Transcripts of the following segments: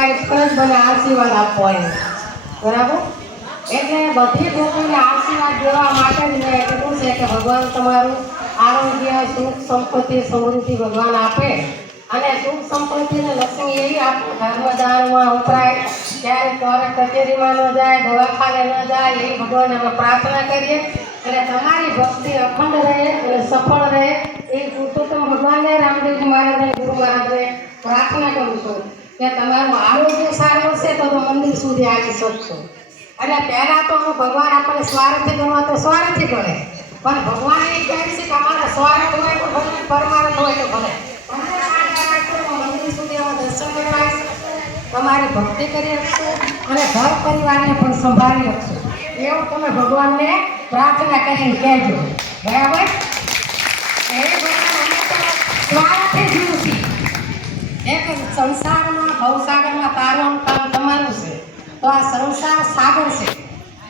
તમારી ફરજ બને આશીર્વાદ આપવો એમ બરાબર. એટલે બધી લોકોને આશીર્વાદ દેવા માટે જ મેં કીધું છે કે ભગવાન તમારું આરોગ્ય સુખ સંપત્તિ સમૃદ્ધિ ભગવાન આપે અને સુખ સંપત્તિને લક્ષ્મી એવી આપે ધર્મદાનમાં ઉભરાય ત્યારે કોર્ટ કચેરીમાં ન જાય દવાખાને ન જાય એવી ભગવાન અમે પ્રાર્થના કરીએ અને તમારી ભક્તિ અખંડ રહે અને સફળ રહે એ પુરુષોત્તમ ભગવાનને રામદેવજી મહારાજને ગુરુ મહારાજને પ્રાર્થના કરું છું કે તમારું આરોગ્ય સારું હશે તો મંદિર સુધી આવી શકશો. એટલે પહેલાં તો ભગવાન આપણને સ્વાર્થી ગણવા તો સ્વાર્થી કરે પણ ભગવાન એ કહે છે કે અમારા સ્વાર્થ હોય તો ભલે પરમાર્થ હોય તો ભલે મંદિર સુધી અમે દર્શન કરવા તમારી ભક્તિ કરી શકશો અને ઘર પરિવારને પણ સંભાળી શકશો એવું તમે ભગવાનને પ્રાર્થના કરીને કહેજો બરાબર. એ ભગવાન અમે તો સ્વાર્થથી જીવું છીએ. એક સંસારમાં ભવસાગરમાં તારવાનું કામ તમારું છે તો આ સંસાર સાગર છે.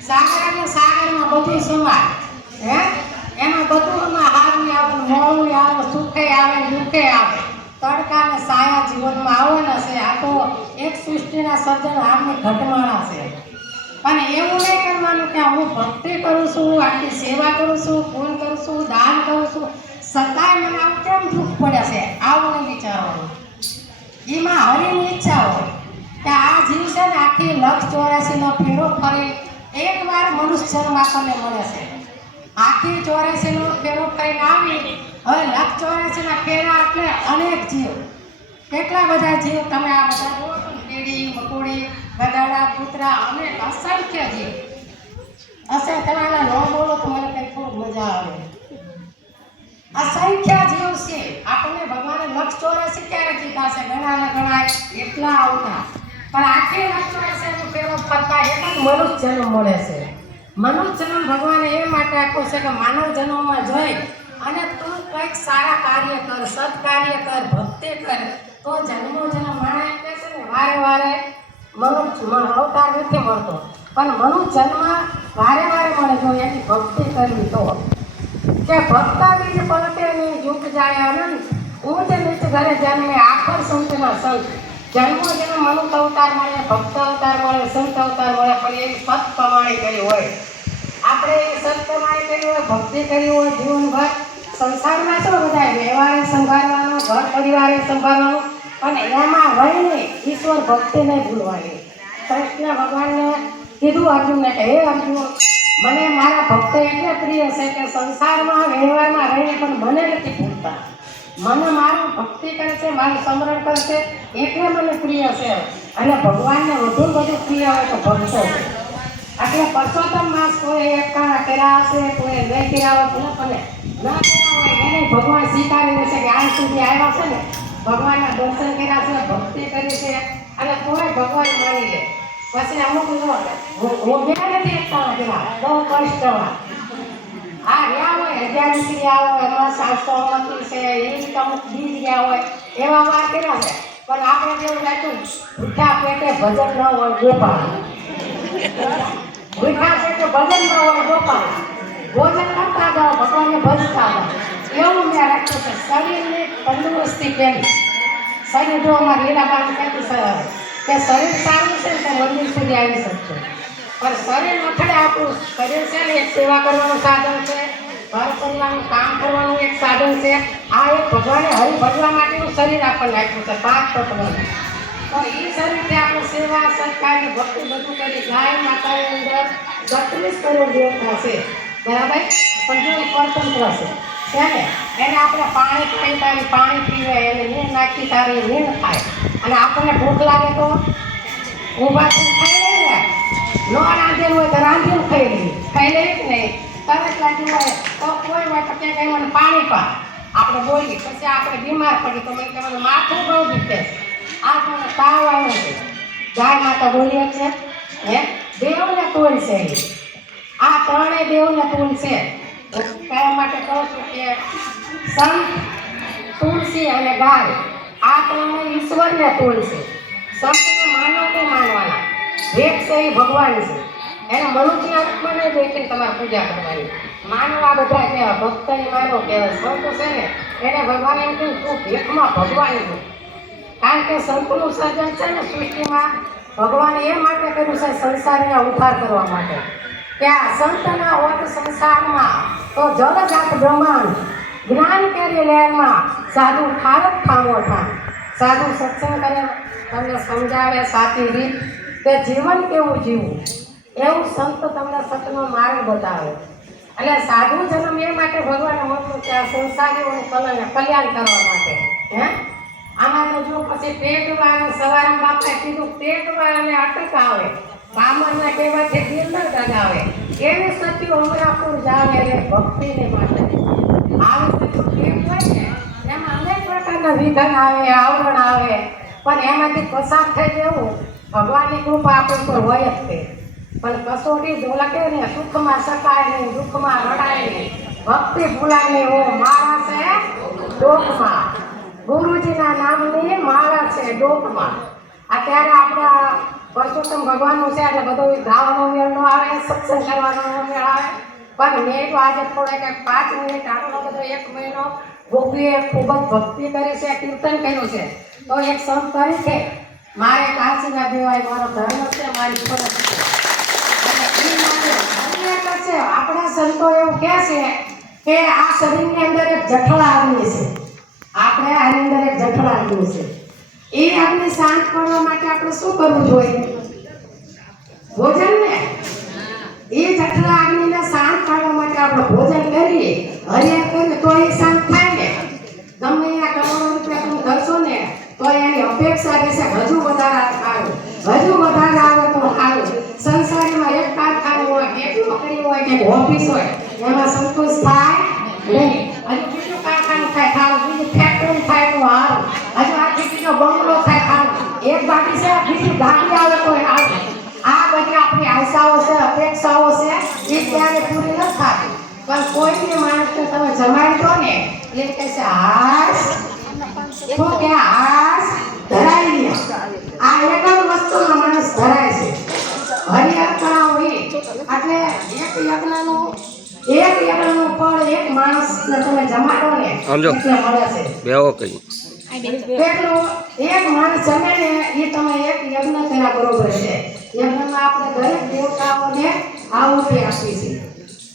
સાગર એટલે સાગરમાં બધું સમાય હે એમાં બધું હારું આવે મોડું આવે સુખે આવે દુઃખે આવે તડકા ને સાયા જીવનમાં આવવાના છે. આ તો એક સૃષ્ટિના સર્જન આમની ઘટમાળા છે અને એવું નહીં કરવાનું કે હું ભક્તિ કરું છું આટલી સેવા કરું છું પૂન કરું છું દાન કરું છું છતાંય મને આવું કેમ દુઃખ પડે છે આવું નહીં વિચારવાનું. એમાં હરીની ઈચ્છા હોય કે આ જીવ છે ને આખી 184નો ફેરો ફરી એકવાર મનુષ્ય જન્મ આપણને મળે છે. આખી 84નો ફેરો ફરીને આવી હવે 184ના ફેરા એટલે અનેક જીવ કેટલા બધા જીવ તમે આ બધા જુઓ છો કીડી મકોડી ગધાડા કૂતરા અનેક અસંખ્ય જીવ હશે તમારા ન બોલો તો મને કંઈ ખૂબ મજા આવે. અસંખ્ય જીવ છે આપણને ભગવાને 184 ક્યારે કીધા છે ઘણા ને ઘણા એટલા આવતા પણ આખી 184નો ફેરો ફરતા એક જ મનુષ્ય જન્મ મળે છે. મનુષ્ય જન્મ ભગવાને એ માટે આપ્યો છે કે માનવ જન્મમાં જઈ અને તું કંઈક સારા કાર્ય કર સત્કાર્ય કર ભક્તિ કર તો જન્મો જન્મ માણસ કહે છે ને વારે વારે મનુષ્ય અવતાર નથી મળતો પણ મનુષ્ય જન્મ વારે વારે મળે જો એની ભક્તિ કરવી તો કે ભક્તા બીજ પલટેની યુગ જાય અનંત ઊંચ નીચ ઘરે જન્મે આખર સંતના સંત જન્મો જન્મ મનુષ્ય અવતાર મળે ભક્ત અવતાર મળે સંત અવતાર મળે પણ એવી સત કમાણી કરી હોય આપણે એવી સત કમાણી કરી હોય ભક્તિ કરી હોય જીવનભર સંસારમાં તો બધા વ્યવહારે સંભાળવાનો ઘર પરિવારે સંભાળવાનું અને એમાં રહીને ઈશ્વર ભક્તિને ભૂલવાની. કૃષ્ણ ભગવાનને કીધું અર્જુનને કે હે અર્જુન મને મારા ભક્ત એટલે પ્રિય છે કે સંસારમાં વ્યવહારમાં રહીને પણ મને નથી ભૂલતા. મને મારું ભક્તિ કરે છે મારું સ્મરણ કરે છે એટલે મને પ્રિય છે અને ભગવાનને વધુ બધું પ્રિય હોય તો ભક્તો એટલે પરસોત્તમ માસ કોઈ એક કાણા કર્યા હશે કોઈ નહીં કર્યા હોય ભલે ભલે ના કર્યા હોય એને ભગવાન સ્વીકારી લેશે કે આજ સુધી આવ્યા છે ને ભગવાનના દર્શન કર્યા છે ભક્તિ કરી છે અને કોઈ ભગવાન માની લે પછી અમુક હું ગયા નથી એક કાણા કર્યા બહુ કષ્ટમાં આ રહ્યા હોય 1000 નીકળી આવે એમાં 700 છે એવી અમુક બીજ ગયા હોય એવા વાર કર્યા છે પણ આપણે જેવું લાગ્યું ભૂખા પેટે ભજન ન હોય ગોપાલ ભૂખા પેટે ભજન ન હોય ગોપાલ ભોજન કરતા જાઓ ભગવાનને ભજતા જાઓ એવું મેં રાખ્યું છે. શરીરની તંદુરસ્તી કેવી શરીર જો અમારી લીલાબાન કહેતી કે શરીર સારું છે તો મંદિર સુધી આવી શકશો પણ શરીર નખડે આપણું શરીર છે ને એક સેવા કરવાનું સાધન છે ઘર પરિવારનું કામ કરવાનું એક સાધન છે. આ એક ભગવાને હરિ ભજવા માટેનું શરીર આપણને આપ્યું છે 5 તત્વનું પણ એ શરીરથી આપણે સેવા સત્કાર્ય ભક્તિ બધું કરી ગાય માતાની અંદર 36 કરોડ દેવતા છે બરાબર પણ જો પરતંત્ર છે ને એને આપણે પાણી પીતા પાણી પીવે એને નીણ નાખી તારી નીણ ખાય અને આપણને ભૂખ લાગે તો ઊભા થઈને ખાઈ લઈએ ન રાંધેલું હોય તો રાંધીને ખાઈ લઈએ કે નહીં તરત લાગ્યું હોય તો કોઈ હોય તો કે મને પાણી પા આપણે બોલીએ પછી આપણે બીમાર પડી તો મને કહેવાનું માથું બહુ દુખે આ મને તાવ આવ્યો છે ગાય માતા બોલીએ છે હે દેવને તોલ છે આ ત્રણેય દેવને તોલ છે. કયા માટે કહું છું કે સંત તુલસી અને ગાય આ ત્રણેય ઈશ્વરને તોલ છે. સંતને માનો તો માનવાના એક છે એ ભગવાન છે એને મનુષ્ય આત્મા નહીં દેખીને તમારે પૂજા કરવાની માનવા બધા કહેવાય ભક્તની માનો કહેવાય સંત છે ને એને ભગવાન એમ કહ્યું તું ભીખમાં ભગવાન છું કારણ કે સંતનું સર્જન છે ને સૃષ્ટિમાં ભગવાને એ માટે કર્યું છે સંસારને ઉદ્ધાર કરવા માટે કે આ સંતના હોત સંસારમાં તો જગજાત બ્રહ્માંડ જ્ઞાન કેરી લહેરમાં સાધુ ખારક ઠામો ઠામ સાધુ સત્સંગ કરે તમને સમજાવે સાચી રીત કે જીવન કેવું જીવવું એવું સંત તમને સતનો માર્ગ બતાવે એટલે સાધુ જન્મ એ માટે ભગવાને મોકલ્યું કે આ સંસારીઓનું કલ્યાણ કરવા માટે હે આમાં તો જો પછી પેટમાં સવારે બાપે કીધું પેટમાં અને અટક આવે બામણના કહેવાથી દિલ ન દગાવે એવી સત્યો અમરાપુર જાવે રે ભક્તિને માટે આવી પેટ હોય ને એમાં અનેક પ્રકારના વિઘન આવે આવરણ આવે પણ એમાંથી પસાર થઈ જવું ભગવાનની કૃપા આપણી પર હોય જ તે પણ કસોટી ધોલાકે ને સુખમાં સકાય નહીં દુઃખમાં રડાય નહીં ભક્તિ ભૂલાય નહીં ઓ મારા છે ડોકમાં ગુરુજીના નામની માળા છે ડોકમાં અત્યારે આપણા પરસોત્તમ ભગવાનનું છે એટલે બધો ગાવાનો મેળ નો આવે સત્સંગ કરવાનો મેળ આવે પણ મેં તો આજે થોડાક 5 મિનિટ આટલો બધો 1 મહિનો ગોપીએ ખૂબ જ ભક્તિ કરી છે કીર્તન કર્યું છે તો એક સંત કરી છે મારે કાશીના દેવાય મારો ધર્મ છે મારી ફરજ છે આપણા સંતો એવું કહે છે કે આ શરીરની અંદર એક જઠરા અગ્નિ છે આપણે આની અંદર એક જઠરા અગ્નિ છે એ અગ્નિ શાંત કરવા માટે આપણે શું કરવું જોઈએ ભોજન ને એ જઠરા અગ્નિને શાંત કરવા માટે આપણે ભોજન કરીએ હરિયા કરીએ તો એ શાંત થાય ને ગમે આ કરોડો રૂપિયા તમે કરશો ને તો એની અપેક્ષા રહેશે હજુ વધારે સારું હજુ વધારે આવે તો સારું સંસારીમાં એક કારખાનું હોય એક નોકરી હોય કે ઓફિસ હોય એમાં સંતોષ થાય નહીં હજુ બીજું કારખાનું થાય સારું બીજું ફેક્ટરી થાય તો સારું હજુ આથી બીજો બંગલો થાય સારું એક બાકી છે બીજી ગાડી આવે તો સારું આ બધી આપણી આશાઓ છે અપેક્ષાઓ છે એ ક્યારે પૂરી ન થાય પણ કોઈને માણસને તમે જમાડી દો ને એટલે કહે છે હાશ શું કે હાશ ધરાઈ લે આ એક જ વસ્તુનો માણસ ધરાય છે હરિયકણા હોય એટલે એક યજ્ઞનું ફળ એક માણસને તમે જમાડો ને એટલે મળે છે બેહો કઈ એટલું એક માણસ જમે ને એ તમે એક યજ્ઞ કર્યા બરોબર છે યજ્ઞમાં આપણે દરેક દેવતાઓને આહુતિ આપી છે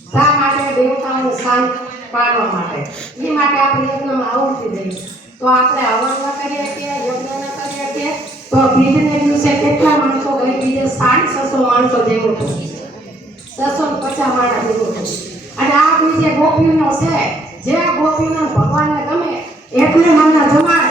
શા માટે દેવતાઓને શાંત પાડવા માટે એ માટે આપણે યજ્ઞમાં આહુતિ દઈએ તો આપણે હવન ન કરીએ કે યજ્ઞ ન કરીએ કે તો બીજને દિવસે કેટલા માણસો ગઈ બીજે 650 માણસો જેવું હતું 650 માણસ જેવું હતું અને આ બીજે ગોપીનો છે જે ગોપીનો ભગવાનને ગમે એટલે મનના જમા